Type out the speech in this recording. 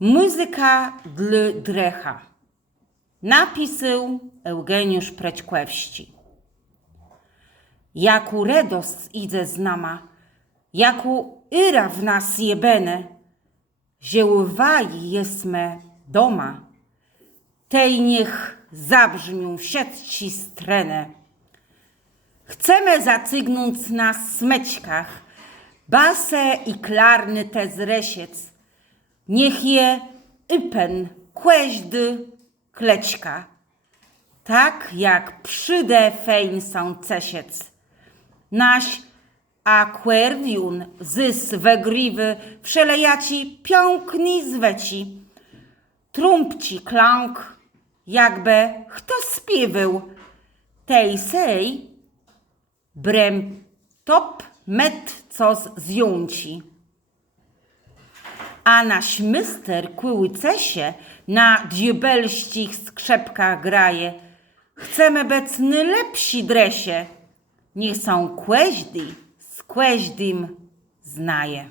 Muzyka dla drecha. Napisał Eugeniusz Prećkłewści. Jaku radost idzie z nama, jaku ira w nas jebene, że łwaj jesme doma, tej niech zabrzmią všetci strene. Chcemy zacygnąć na smeczkach, basę i klarny te zresiec, niech je ypen kłeźdy klećka, tak jak przyde fejn są cesiec. Naś akwarium zys wegriwy wszelejaci piąkni zweci, trumpci klank, jakby kto śpiewał, tej sej brem top met co zjąci. A nasz mister kłyce się na diabelścich skrzypkach graje. Chcemy bec najlepsi dresie, niech są kłeźdi z kłeźdim znaje.